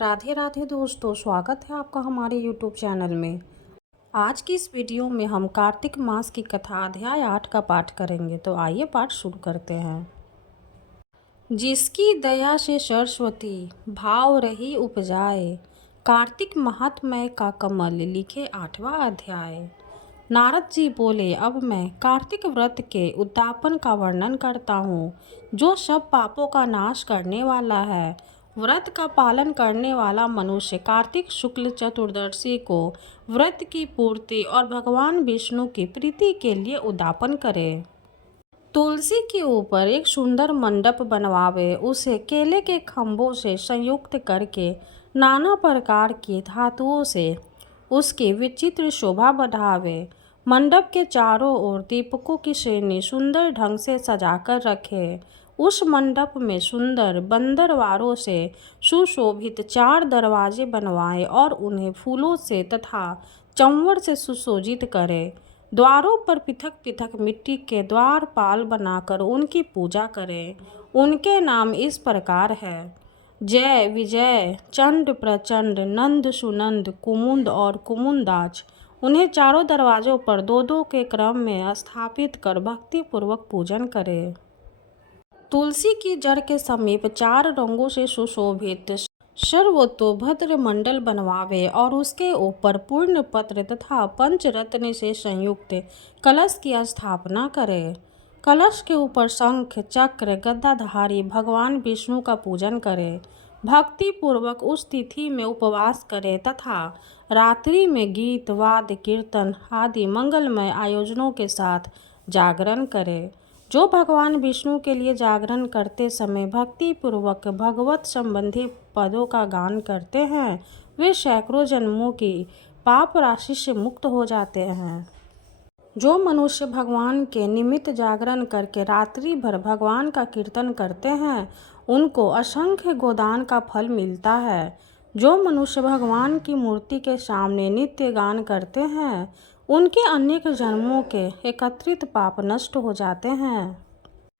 राधे राधे दोस्तों, स्वागत है आपका हमारे YouTube चैनल में। आज की इस वीडियो में हम कार्तिक मास की कथा अध्याय 8 का पाठ करेंगे। तो आइए पाठ शुरू करते हैं। जिसकी दया से सरस्वती भाव रही उपजाए, कार्तिक महात्म्य का कमल लिखे 8वां अध्याय। नारद जी बोले, अब मैं कार्तिक व्रत के उद्यापन का वर्णन करता हूँ, जो सब पापों का नाश करने वाला है। व्रत का पालन करने वाला मनुष्य कार्तिक शुक्ल चतुर्दशी को व्रत की पूर्ति और भगवान विष्णु की प्रीति के लिए उद्यापन करे। तुलसी के ऊपर एक सुंदर मंडप बनवावे, उसे केले के खम्भों से संयुक्त करके नाना प्रकार की धातुओं से उसकी विचित्र शोभा बढ़ावे। मंडप के चारों ओर दीपकों की श्रेणी सुंदर ढंग से सजाकर रखे। उस मंडप में सुंदर बंदरवारों से सुशोभित 4 दरवाजे बनवाए और उन्हें फूलों से तथा चंवर से सुशोभित करे। द्वारों पर पृथक पृथक मिट्टी के द्वारपाल बनाकर उनकी पूजा करें। उनके नाम इस प्रकार है: जय विजय, चंड प्रचंड, नंद सुनंद, कुमुद और कुमुदाच। उन्हें चारों दरवाजों पर 2-2 के क्रम में स्थापित कर भक्ति पूर्वक पूजन करें। तुलसी की जड़ के समीप 4 रंगों से सुशोभित सर्वतोभद्र मंडल बनवावे और उसके ऊपर पूर्ण पत्र तथा पंचरत्न से संयुक्त कलश की स्थापना करे। कलश के ऊपर शंख चक्र गदाधारी भगवान विष्णु का पूजन करे। भक्ति पूर्वक उस तिथि में उपवास करे तथा रात्रि में गीत वाद्य कीर्तन आदि मंगलमय आयोजनों के साथ जागरण करे। जो भगवान विष्णु के लिए जागरण करते समय भक्ति पूर्वक भगवत संबंधी पदों का गान करते हैं, वे सैकड़ों जन्मों की पाप राशि से मुक्त हो जाते हैं। जो मनुष्य भगवान के निमित्त जागरण करके रात्रि भर भगवान का कीर्तन करते हैं, उनको असंख्य गोदान का फल मिलता है। जो मनुष्य भगवान की मूर्ति के सामने नित्य गान करते हैं, उनके अनेक जन्मों के एकत्रित पाप नष्ट हो जाते हैं।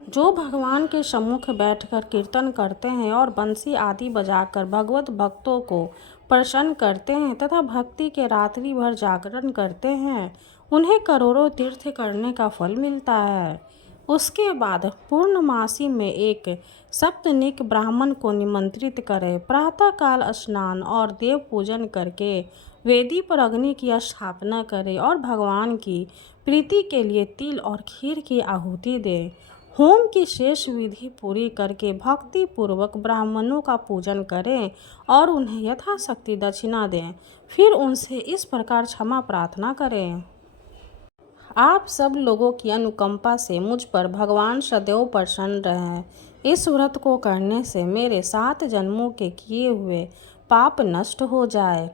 जो भगवान के सम्मुख बैठकर कीर्तन करते हैं और बंसी आदि बजाकर भगवत भक्तों को प्रसन्न करते हैं तथा भक्ति के रात्रि भर जागरण करते हैं, उन्हें करोड़ों तीर्थ करने का फल मिलता है। उसके बाद पूर्णमासी में एक सप्तनिक ब्राह्मण को निमंत्रित करें। प्रातःकाल स्नान और देव पूजन करके वेदी पर अग्नि की स्थापना करें और भगवान की प्रीति के लिए तिल और खीर की आहुति दें। होम की शेष विधि पूरी करके भक्ति पूर्वक ब्राह्मणों का पूजन करें और उन्हें यथाशक्ति दक्षिणा दें। फिर उनसे इस प्रकार क्षमा प्रार्थना करें: आप सब लोगों की अनुकंपा से मुझ पर भगवान सदैव प्रसन्न रहें। इस व्रत को करने से मेरे 7 जन्मों के किए हुए पाप नष्ट हो जाए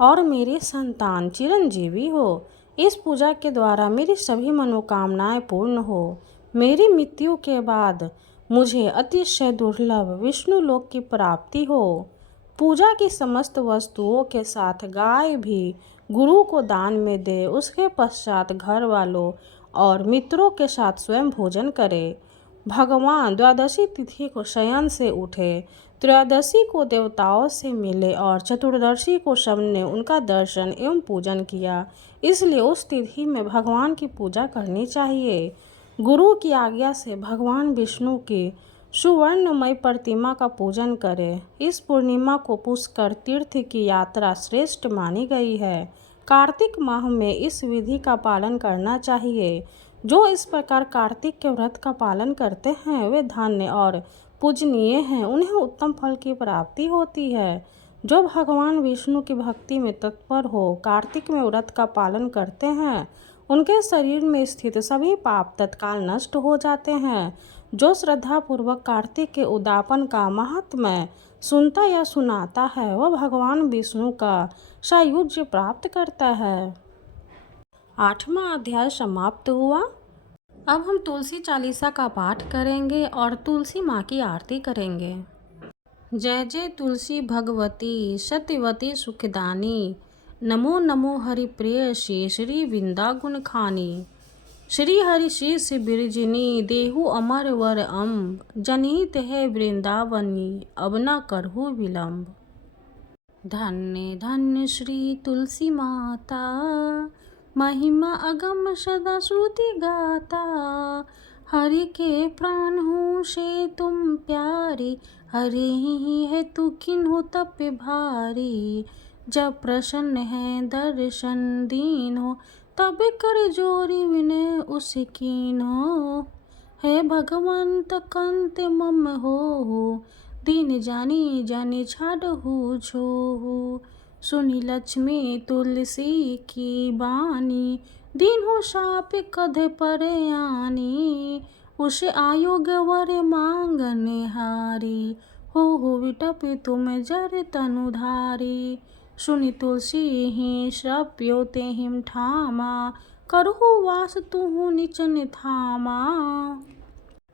और मेरी संतान चिरंजीवी हो। इस पूजा के द्वारा मेरी सभी मनोकामनाएं पूर्ण हो। मेरी मृत्यु के बाद मुझे अतिशय दुर्लभ विष्णु लोक की प्राप्ति हो। पूजा की समस्त वस्तुओं के साथ गाय भी गुरु को दान में दे। उसके पश्चात घर वालों और मित्रों के साथ स्वयं भोजन करे। भगवान द्वादशी तिथि को शयन से उठे, त्रयोदशी को देवताओं से मिले और चतुर्दशी को सबने उनका दर्शन एवं पूजन किया। इसलिए उस तिथि में भगवान की पूजा करनी चाहिए। गुरु की आज्ञा से भगवान विष्णु की सुवर्णमय प्रतिमा का पूजन करें। इस पूर्णिमा को पुष्कर तीर्थ की यात्रा श्रेष्ठ मानी गई है। कार्तिक माह में इस विधि का पालन करना चाहिए। जो इस प्रकार कार्तिक के व्रत का पालन करते हैं, वे धन्य और पूजनीय हैं। उन्हें उत्तम फल की प्राप्ति होती है। जो भगवान विष्णु की भक्ति में तत्पर हो, कार्तिक में व्रत का पालन करते हैं, उनके शरीर में स्थित सभी पाप तत्काल नष्ट हो जाते हैं। जो श्रद्धापूर्वक कार्तिक के उद्यापन का महात्म्य सुनता या सुनाता है, वह भगवान विष्णु का सायुज्य प्राप्त करता है। 8वां अध्याय समाप्त हुआ। अब हम तुलसी चालीसा का पाठ करेंगे और तुलसी माँ की आरती करेंगे। जय जय तुलसी भगवती सत्यवती सुखदानी, नमो नमो हरि प्रेयसी श्री वृंदा गुण खानी। श्री हरि शीर्ष बिरजिनी देहु अमर वर अम्ब, जनहित है वृंदावनी अब न करहु विलम्ब। धन्य धन्य श्री तुलसी माता, महिमा अगम सदा श्रुति गाता। हरि के प्राण हो से तुम प्यारी, हरि ही है तू किन्हो तप भारी। जब प्रसन्न है दर्शन दीनो, तब कर जोरी विनय उस कीन्हो। हे भगवंत कंत मम हो, दीन जानी जानी छाडहु छोहु। सुनी लक्ष्मी तुलसी की बानी, दीन्हो शाप कधे परे आनी। उस आयोग वर मांगने हारी, हो विटप तुम जर तनुधारी। सुनि तुलसी ही श्रव्यो तेहिं ठामा, करहु वास तुहु निचन थामा।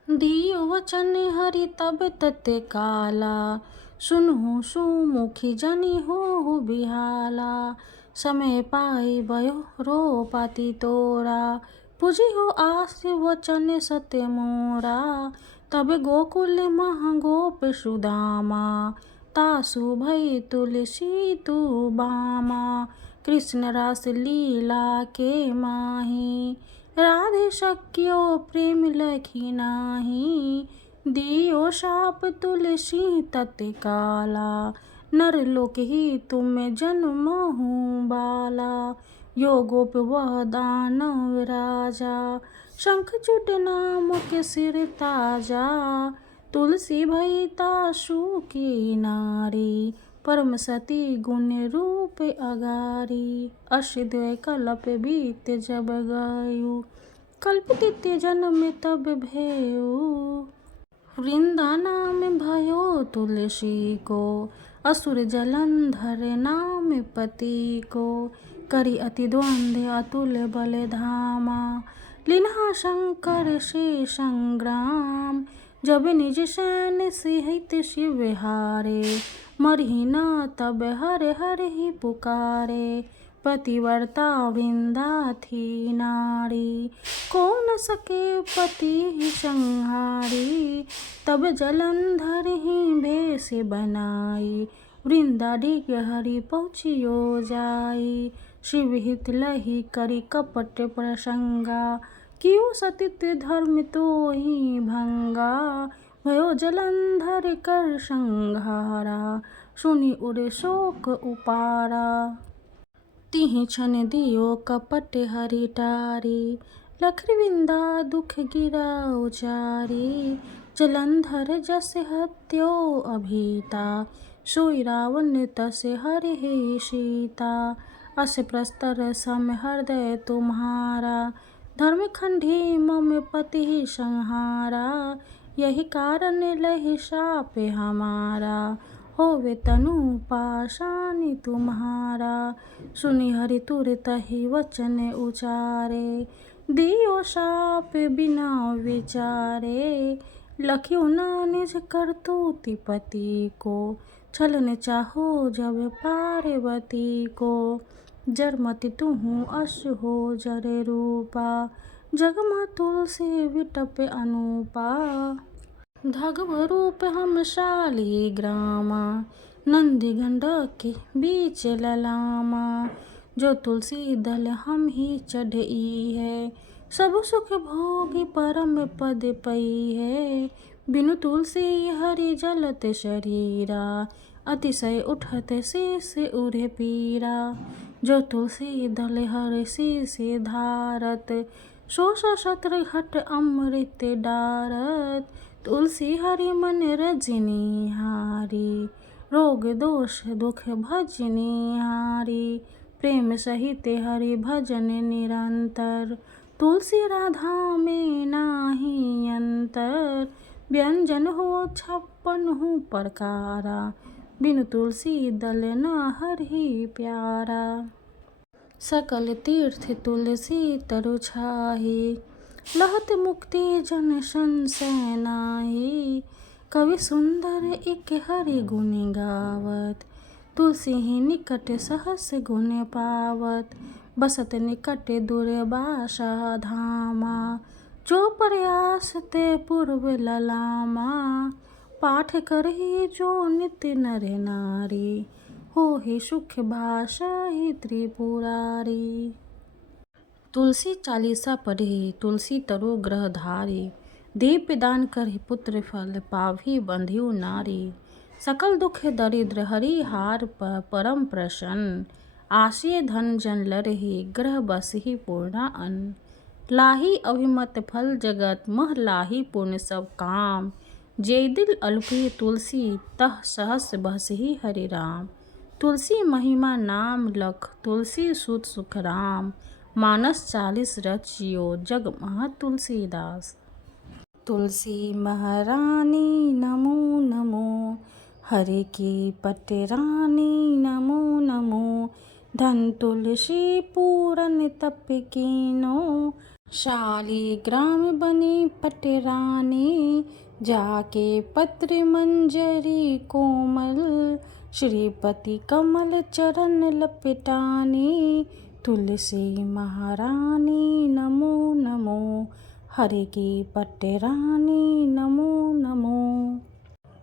दियो वचन हरि तब तत काला, सुनहु सुमुखी जनि होहु बिहाला। समय पाई भयो रोपति तोरा, पुजि हो आस वचन सत्य मोरा। तब गोकुल मह गोप सुदामा, तासु भई तुलसी तु बामा। कृष्ण रास लीला के माही, राधे सख्यो प्रेम लखी नाही। दियो शाप तुलसी तत्काला, नर लोक ही तुम जन्महु बाला। यो गोप वह दानव राजा, शंख चूट नाम के सिर ताजा। तुलसी भई तासु की नारी, परम सती गुण रूप अगारी। अष्टद्वय कल्प बीत जब गयो, कल्पतित जन्म तब भयो। वृंदा नाम भयो तुलसी को, असुर जलंधर नाम पति को। करी अति द्वंद्व अतुल बल धामा, लिन्हा शंकर से संग्राम। जब निज सैन्य सहित शिव हारे, मरहि न तब हर हर ही पुकारे। पतिव्रता वृंदा थी नारी, को न सके पति संहारी। तब जलंधर ही भेष बनाई, वृंदा डिग हरि पहुँचियो जाई। शिव हित लही करी कपट प्रसंगा, कियो सतित धर्म तो ही भंगा। भयो जलंधर कर संहारा, सुनि उर शोक उपारा। तिहि क्षण दियो कपट हरि टारी, लखि वृंदा दुख गिरा उचारी। जलंधर जस हत्यो अभीता, सोई रावण तस हरहि सीता। अस प्रस्तर सम हृदय तुम्हारा, धर्म खंडी मम पति संहारा। यही कारण लहि शाप हमारा, होवे तनु पाषाण तुम्हारा। सुनि हरि तुरत ही वचन उचारे, दियो शाप बिना विचारे। लखियो न निज करतूति पति को, छलन चाहो जब पार्वती को। जरमति तुहु अस हो जर रूपा, जगमा तुलसी विटप अनुपा। धगव रूप हम शाली ग्रामा, नंदी गंडक के बीच ललामा। जो तुलसी दल हम ही चढ़ई है, सब सुख भोगी परम पद पई है। बिनु तुलसी हरि जलत शरीरा, अतिशय उठत शीस उरे पीरा। जो तुलसी दल हर शीस धारत, सो शस्त्र घट अमृत डारत। तुलसी हरि मन रजनी हारी, रोग दोष दुख भजनी हारी। प्रेम सहित हरि भजन निरंतर, तुलसी राधा में नाही अंतर। व्यंजन हो 56 प्रकारा, बिनु तुलसी दल न हरि प्यारा। सकल तीर्थ तुलसी तरु छाही, लहत मुक्ति जन संशय नाही। कवि सुंदर एक हरि गुण गावत, तुलसी ही निकट सहस गुण पावत। बसत निकट दुर्वासा धामा, जो प्रयास ते पूर्व ललामा। पाठ करहि जो नित नर नारी, हो हे सुख भाषाहि त्रिपुरारी। तुलसी चालीसा पढ़े तुलसी तरु ग्रह धारी, दीप दान करहि पुत्र फल पावहि बंधियु नारी। सकल दुख दरिद्र हरि हार परम प्रसन्न, आसिय धन जन लरहि ग्रह बसहि पूर्णा अन्न। लाही अभिमत फल जगत मह लाही पुण्य सब काम, जे दिल अलुकी तुलसी तह सहस बसहि हरि राम। तुलसी महिमा नाम लख तुलसी सुत सुख राम, मानस 40 रचियो जग मह तुलसीदास। तुलसी महारानी नमो नमो, हरि की पटरानी नमो नमो। धन तुलसी पूरन तप कीनो, शालिग्राम बनी पटरानी। जाके पत्र मंजरी कोमल, श्रीपति कमल चरण लपटानी। तुलसी महारानी नमो नमो, हरि की पटरानी नमो नमो।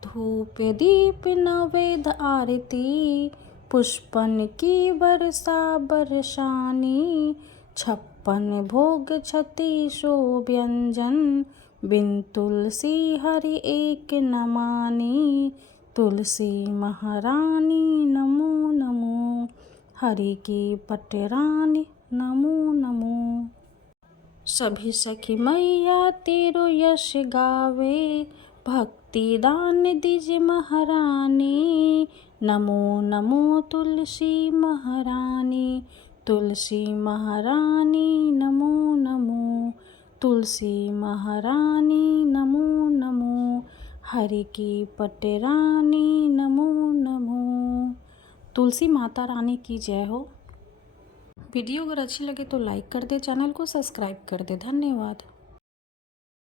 धूप दीप नवेद आरती, पुष्पन की वर्षा बरसानी। 56 भोग 36 व्यंजन, बिन तुलसी हरि एक न मानी। तुलसी महारानी नमो नमो, हरि की पटरानी नमो नमो। सभी सखी मैया तेरो यश गावे, भक्ति दान दिज महारानी। नमो नमो तुलसी महारानी, तुलसी महारानी नमो नमो। तुलसी महारानी नमो नमो, हरि की पटरानी नमो नमो। तुलसी माता रानी की जय हो। वीडियो अगर अच्छी लगे तो लाइक कर दे, चैनल को सब्सक्राइब कर दे। धन्यवाद।